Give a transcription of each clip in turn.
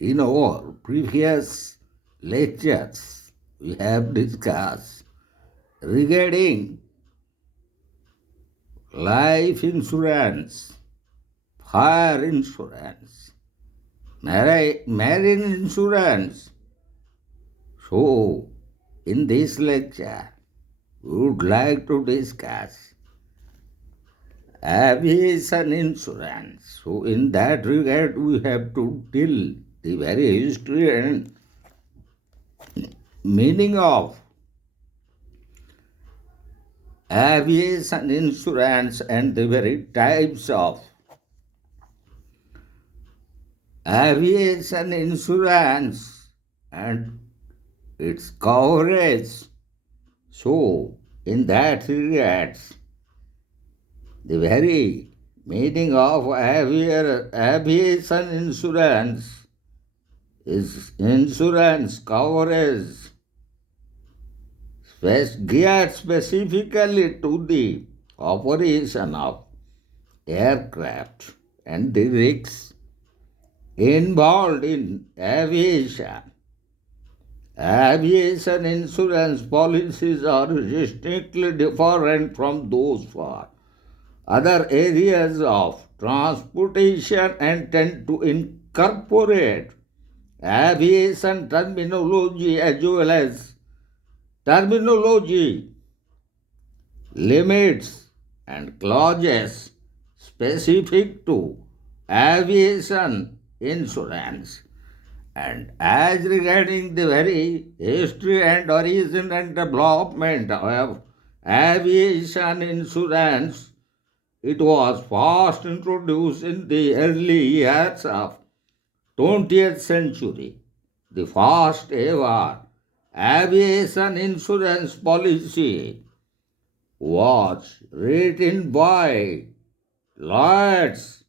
In our previous lectures, we have discussed regarding life insurance, fire insurance, marine insurance. So, in this lecture, we would like to discuss aviation insurance. So, in that regard, we have to tell the very history and meaning of aviation insurance and the very types of aviation insurance and its coverage. So, in that regards, the very meaning of aviation insurance is insurance coverage geared specifically to the operation of aircraft and the risks involved in aviation. Aviation insurance policies are distinctly different from those for other areas of transportation and tend to incorporate aviation terminology as well as terminology limits and clauses specific to aviation insurance. And as regarding the very history and origin and development of aviation insurance, it was first introduced in the early years of 20th century. The first ever aviation insurance policy was written by Lloyds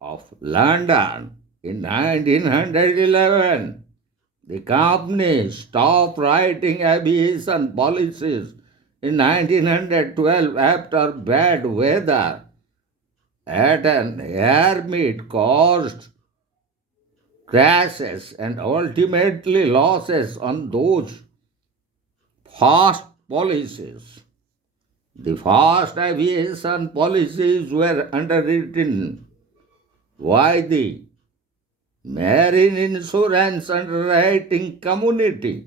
of London in 1911. The company stopped writing aviation policies in 1912 after bad weather at an air meet caused crashes and ultimately losses on those first policies. The first aviation policies were underwritten by the marine insurance underwriting community.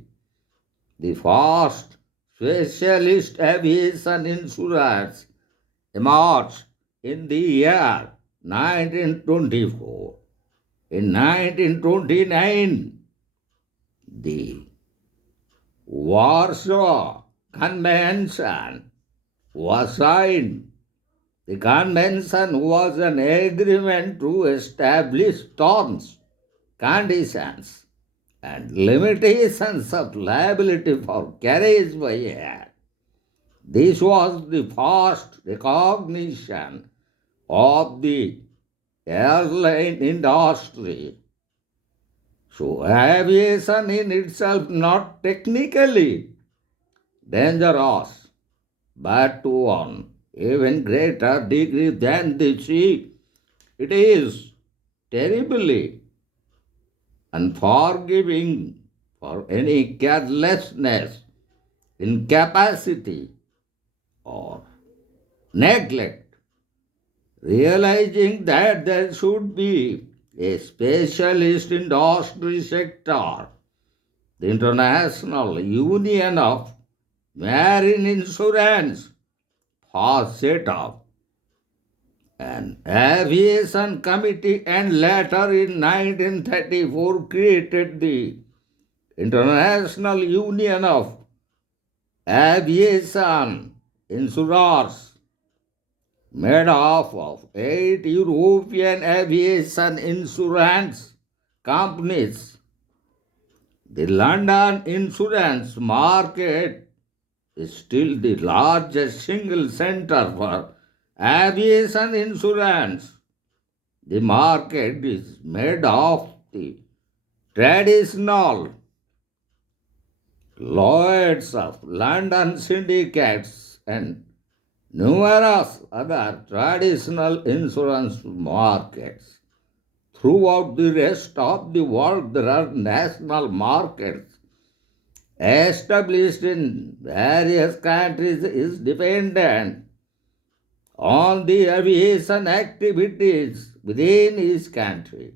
The first specialist aviation insurance emerged in the year 1924. In 1929, the Warsaw Convention was signed. The convention was an agreement to establish terms, conditions, and limitations of liability for carriage by air. This was the first recognition of the airline industry. So, aviation in itself not technically dangerous, but to an even greater degree than the sea, it is terribly unforgiving for any carelessness, incapacity, or neglect. Realizing that there should be a specialist industry sector, the International Union of Marine Insurance was set up an aviation committee and later in 1934 created the International Union of Aviation Insurers, made up of 8 European aviation insurance companies. The London insurance market is still the largest single center for aviation insurance. The market is made of the traditional Lloyds of London syndicates and numerous other traditional insurance markets. throughout the rest of the world, there are national markets established in various countries is dependent on the aviation activities within each country.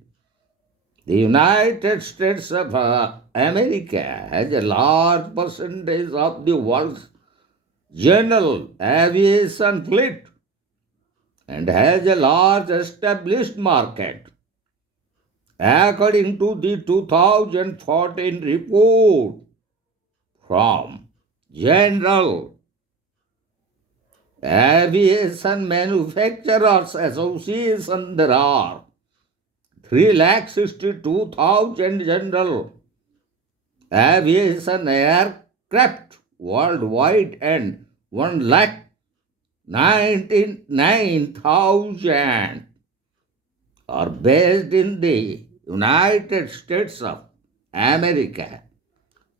The United States of America has a large percentage of the world's general aviation fleet and has a large established market. According to the 2014 report from General Aviation Manufacturers Association, there are 362,000 general aviation aircraft worldwide and 199,000 are based in the United States of America.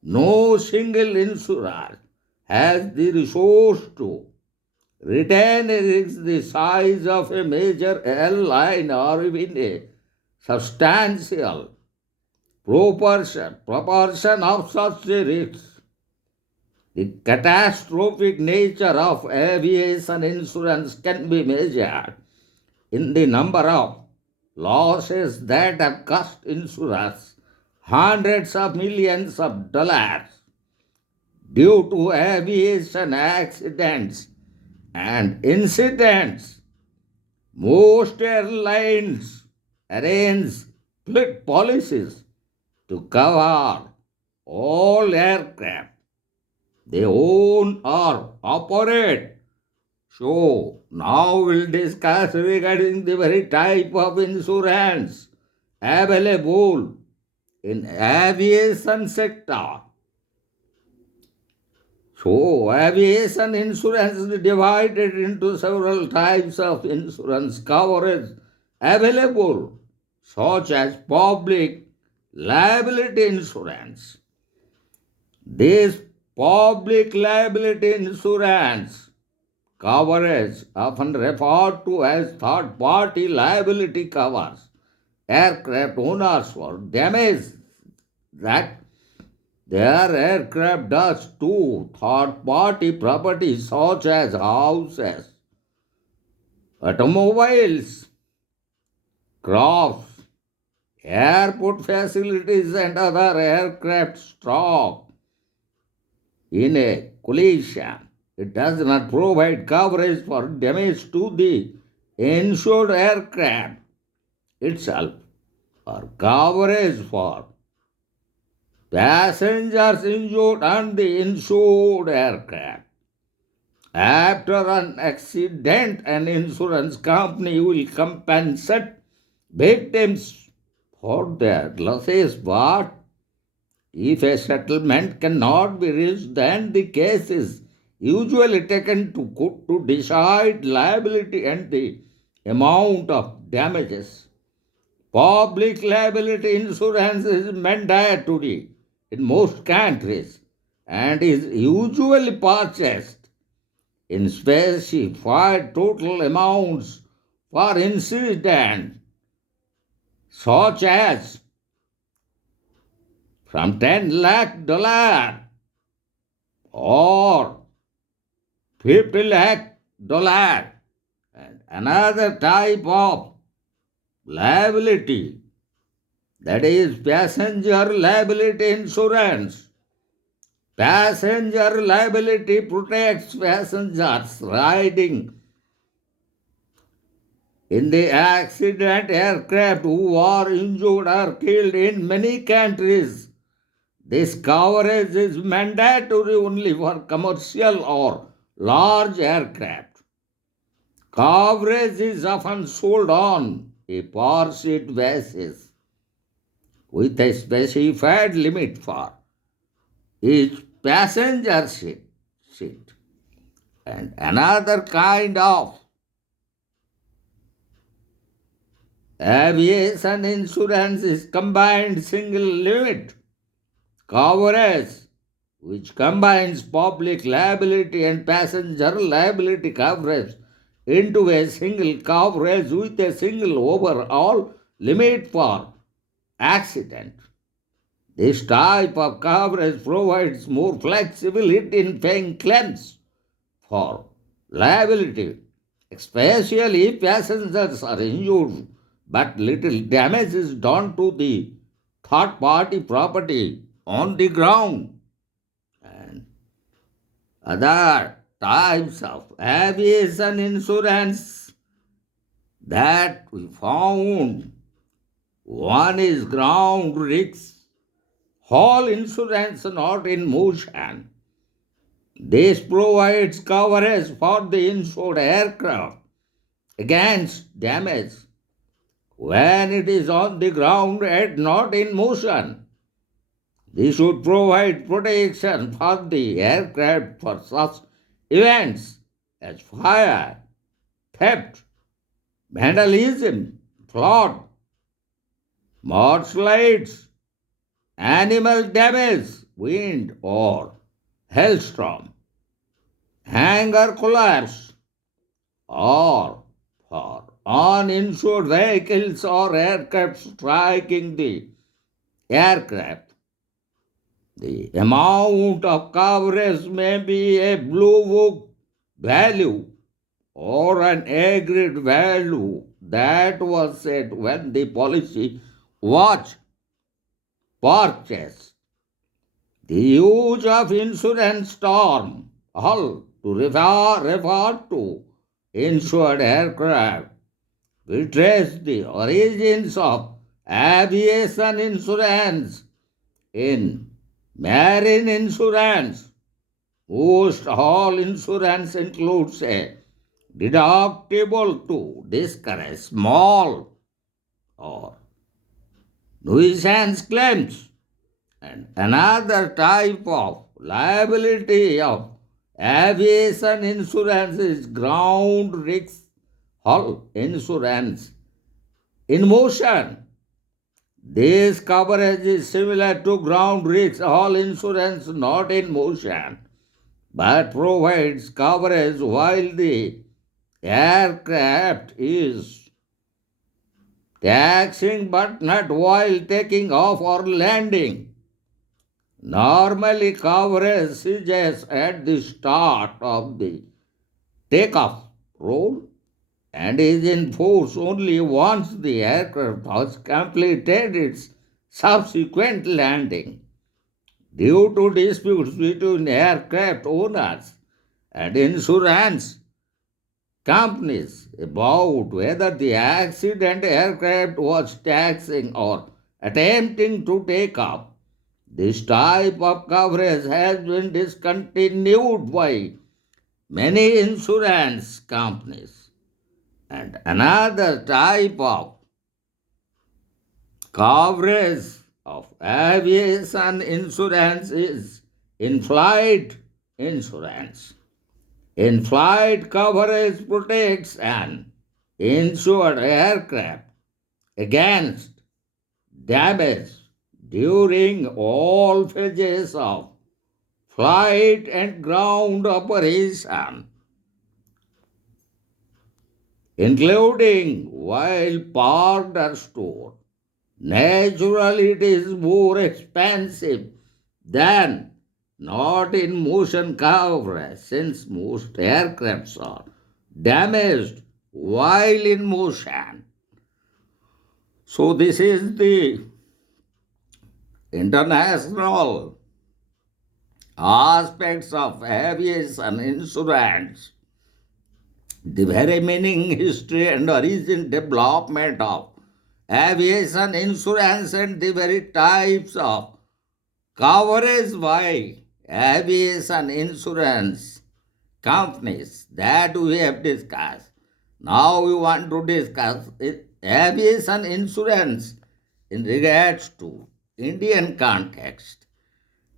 No single insurer has the resource to retain a risk the size of a major airline or even a substantial proportion of such a risk. The catastrophic nature of aviation insurance can be measured in the number of losses that have cost insurers hundreds of millions of dollars due to aviation accidents and incidents. Most airlines arrange fleet policies to cover all aircraft they own or operate. So, now we'll discuss regarding the very type of insurance available in aviation sector. So, aviation insurance is divided into several types of insurance coverage available, such as public liability insurance. This public liability insurance coverage, often referred to as third-party liability, covers aircraft owners for damage that their aircraft does to third-party property such as houses, automobiles, crafts, airport facilities, and other aircraft stock in a collision. It does not provide coverage for damage to the insured aircraft itself or coverage for passengers injured on the insured aircraft. After an accident, an insurance company will compensate victims for their losses, but if a settlement cannot be reached, then the case is usually taken to court to decide liability and the amount of damages. Public liability insurance is mandatory in most countries and is usually purchased in specified total amounts for incidents such as from 10 lakh dollar or 50 lakh dollar. And another type of liability, that is passenger liability insurance. Passenger liability protects passengers riding in the accident aircraft who are injured or killed in many countries. This coverage is mandatory only for commercial or large aircraft. Coverage is often sold on a per seat basis with a specified limit for each passenger seat. And another kind of aviation insurance is combined single limit coverage, which combines public liability and passenger liability coverage into a single coverage with a single overall limit for accident. This type of coverage provides more flexibility in paying claims for liability, especially if passengers are injured but little damage is done to the third party property on the ground. And other types of aviation insurance that we found, one is ground risk. HullAll Insurance not in motion. This provides coverage for the insured aircraft against damage when it is on the ground and not in motion. This should provide protection for the aircraft for such events as fire, theft, vandalism, flood, mudslides, animal damage, wind or hailstorm, hangar collapse, or for uninsured vehicles or aircraft striking the aircraft. The amount of coverage may be a blue book value or an agreed value that was set when the policy was purchased. The use of insurance term hull to refer to insured aircraft. We trace the origins of aviation insurance in marine insurance. Most HullAll insurance includes a deductible to discourage small or nuisance claims. And another type of liability of aviation insurance is ground risk hull insurance in motion. This coverage is similar to ground risk hull insurance not in motion, but provides coverage while the aircraft is taxiing but not while taking off or landing. Normally, coverage ceases at the start of the takeoff roll and is in force only once the aircraft has completed its subsequent landing. Due to disputes between aircraft owners and insurance companies about whether the accident aircraft was taxiing or attempting to take off, this type of coverage has been discontinued by many insurance companies. And another type of coverage of aviation insurance is in-flight insurance. In-flight coverage protects an insured aircraft against damage during all phases of flight and ground operation, including while parked or stored. Naturally, it is more expensive than not in motion coverage since most aircrafts are damaged while in motion. So, this is the international aspects of aviation insurance, the very meaning, history, and origin development of aviation insurance, and the very types of coverage by aviation insurance companies that we have discussed. Now we want to discuss aviation insurance in regards to Indian context.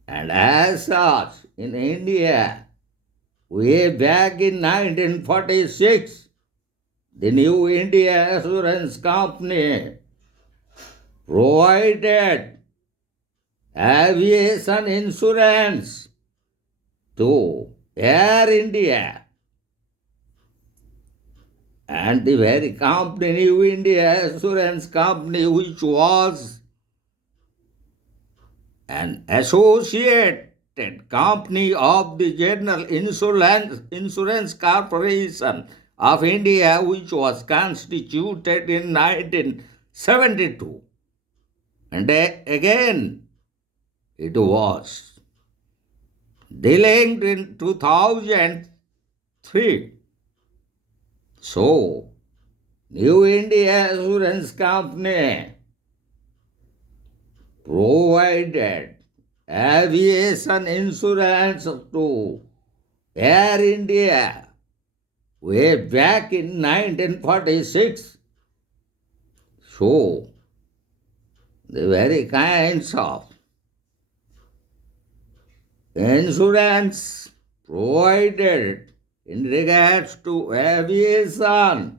And as such, in India, way back in 1946, the New India Assurance Company provided aviation insurance to Air India. And the very company, New India Assurance Company, which was an associated company of the General Insurance Corporation of India, which was constituted in 1972. And again, it was delinked in 2003. So, New India Assurance Company provided aviation insurance to Air India way back in 1946. So, the very kinds of insurance provided in regards to aviation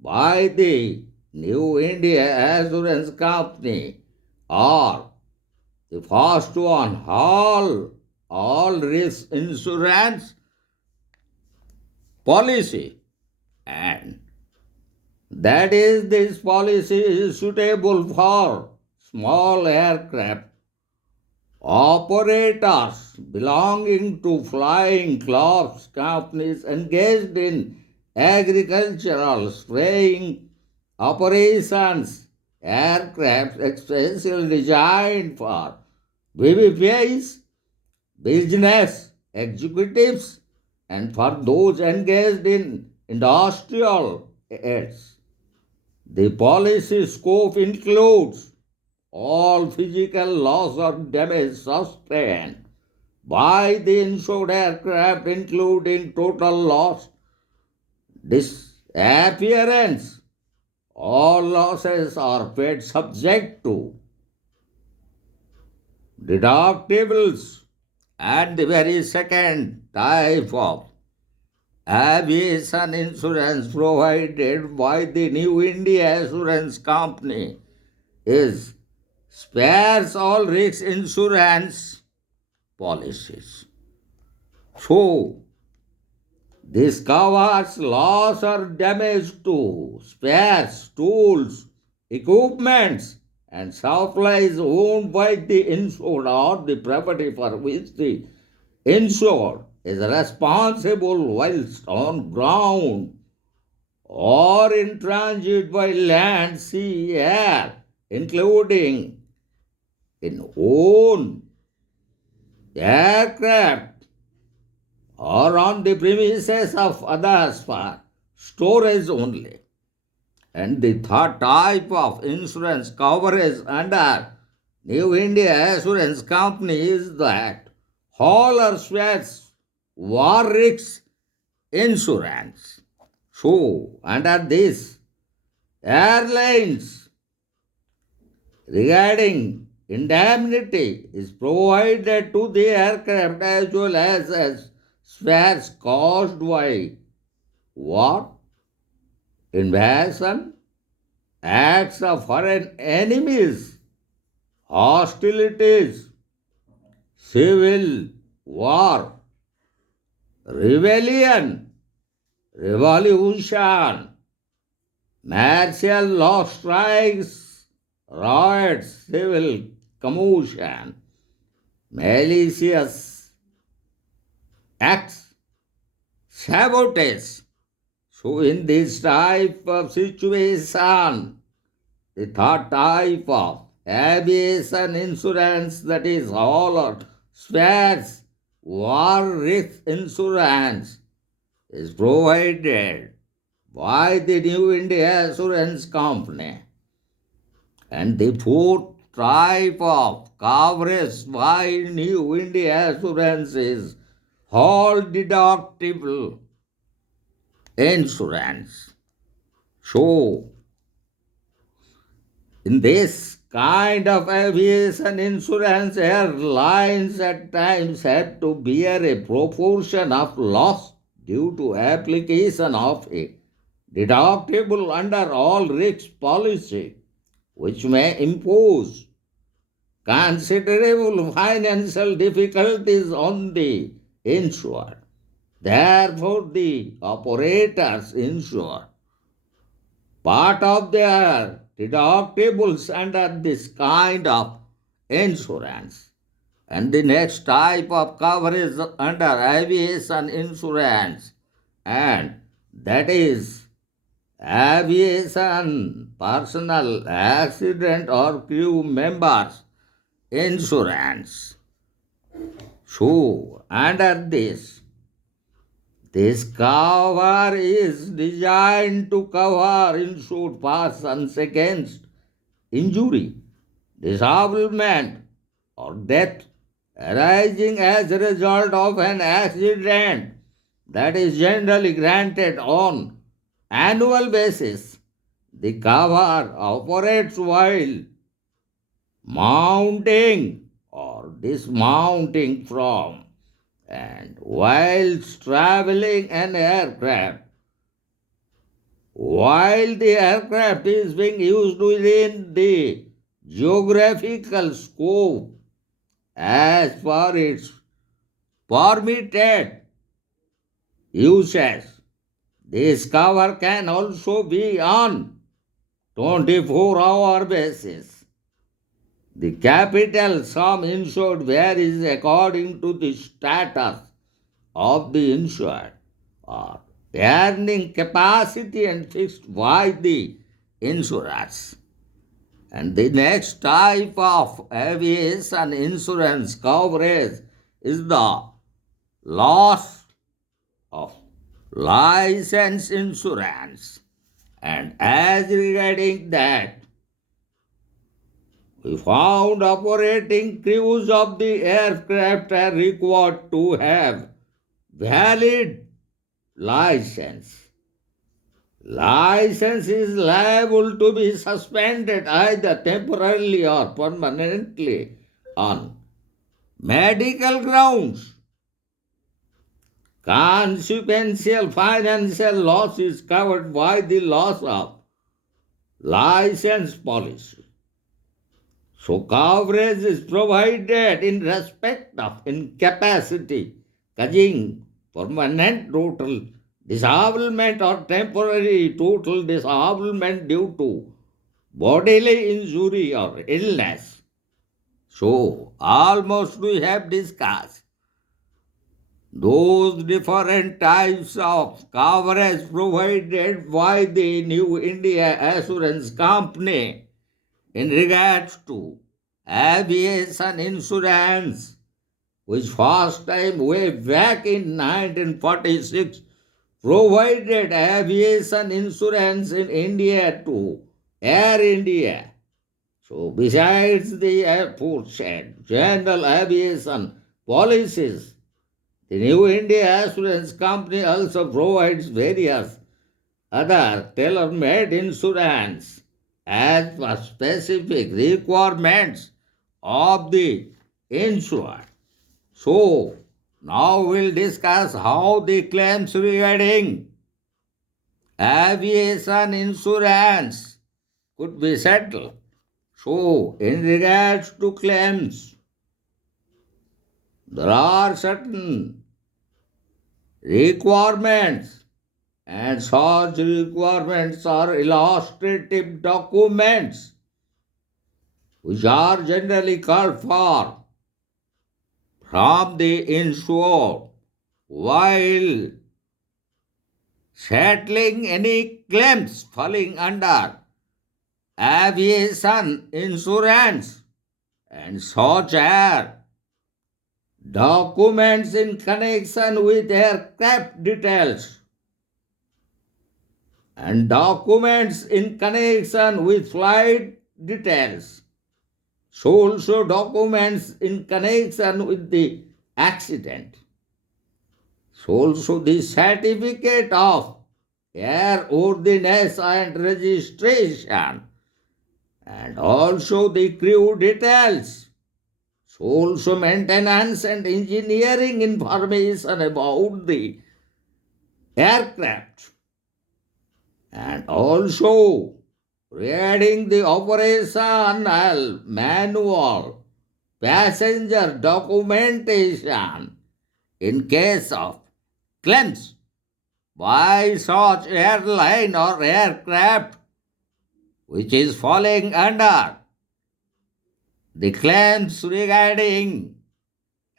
by the New India Assurance Company are the first one, HullAll Risk Insurance policy, and that is, this policy is suitable for small aircraft operators belonging to flying clubs, companies engaged in agricultural spraying operations, aircraft especially designed for BBPs, business executives, and for those engaged in industrial aids. The policy scope includes all physical loss or damage sustained by the insured aircraft, including total loss, disappearance. All losses are paid subject to deductibles. And the very second type of aviation insurance provided by the New India Assurance Company is spares all risk insurance policies. So, this covers loss or damage to spares, tools, equipments, and supplies owned by the insured or the property for which the insured is responsible whilst on ground or in transit by land, sea, air, including in own aircraft or on the premises of others for storage only. And the third type of insurance coverage under New India Assurance Company is that Hull or Swiss War Risk Insurance. So, under this, airlines regarding indemnity is provided to the aircraft as well as spares caused by war, invasion, acts of foreign enemies, hostilities, civil war, rebellion, revolution, martial law strikes, riots, civil commotion, malicious acts, sabotage. So, in this type of situation, the third type of aviation insurance, that is all or spares war risk insurance, is provided by the New India Assurance Company. And the fourth type of coverage by New India Assurance is all deductible insurance. So, in this kind of aviation insurance, airlines at times have to bear a proportion of loss due to application of a deductible under all risk policy, which may impose considerable financial difficulties on the insured. Therefore, the operators insured part of their deductibles under this kind of insurance. And the next type of coverage under aviation insurance, and that is aviation personal accident or crew members insurance. So, under this cover is designed to cover insured persons against injury, disablement, or death arising as a result of an accident that is generally granted on annual basis. The cover operates while mounting or dismounting from and whilst traveling an aircraft, while the aircraft is being used within the geographical scope as per its permitted usage. This cover can also be on 24-hour basis. The capital sum insured varies according to the status of the insured or earning capacity and fixed by the insurers. And the next type of aviation insurance coverage is the loss of license insurance. And as regarding that, we found operating crews of the aircraft are required to have valid license. License is liable to be suspended either temporarily or permanently on medical grounds. Consequential financial loss is covered by the loss of license policy. So coverage is provided in respect of incapacity causing permanent total disablement or temporary total disablement due to bodily injury or illness. So almost we have discussed those different types of coverage provided by the New India Assurance Company in regards to aviation insurance, which first time way back in 1946 provided aviation insurance in India to Air India. So besides the aforesaid general aviation policies, the New India Assurance Company also provides various other tailor-made insurance as per specific requirements of the insured. So, now we'll discuss how the claims regarding aviation insurance could be settled. So, in regards to claims, there are certain requirements, and such requirements are illustrative documents which are generally called for from the insured while settling any claims falling under aviation insurance, and such are documents in connection with aircraft details and documents in connection with flight details. So also documents in connection with the accident. So also the certificate of airworthiness and registration, and also the crew details. So also maintenance and engineering information about the aircraft, and also regarding the operational manual, passenger documentation in case of claims by such airline or aircraft which is falling under the claims regarding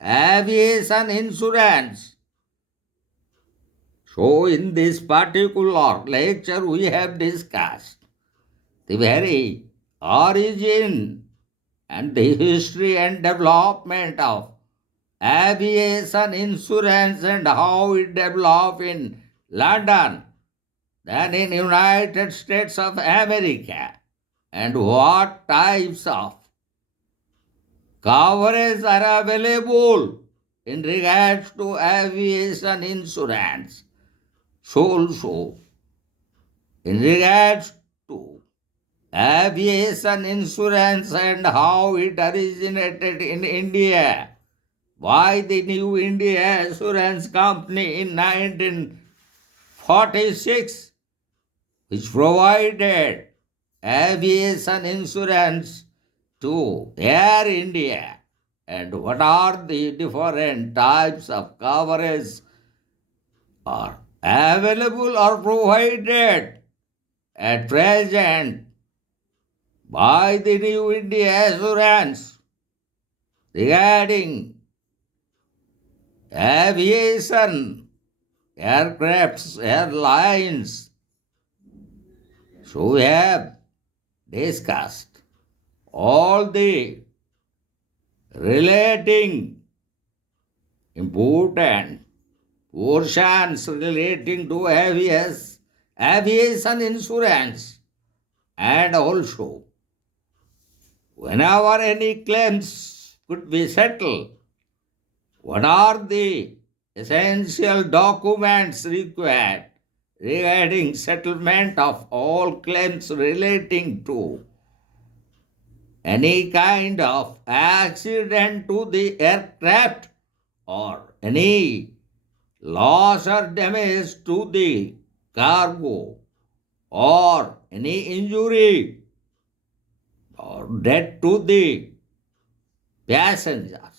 aviation insurance. So, in this particular lecture, we have discussed the very origin and the history and development of aviation insurance and how it developed in London, then in United States of America, and what types of coverage are available in regards to aviation insurance. So also, in regards to aviation insurance and how it originated in India, why the New India Assurance Company in 1946, which provided aviation insurance to Air India, and what are the different types of coverage are available or provided at present by the New India Assurance regarding aviation, aircrafts, airlines. So we have discussed all the relating important portions relating to aviation insurance, and also whenever any claims could be settled, what are the essential documents required regarding settlement of all claims relating to any kind of accident to the aircraft or any loss or damage to the cargo or any injury or death to the passengers.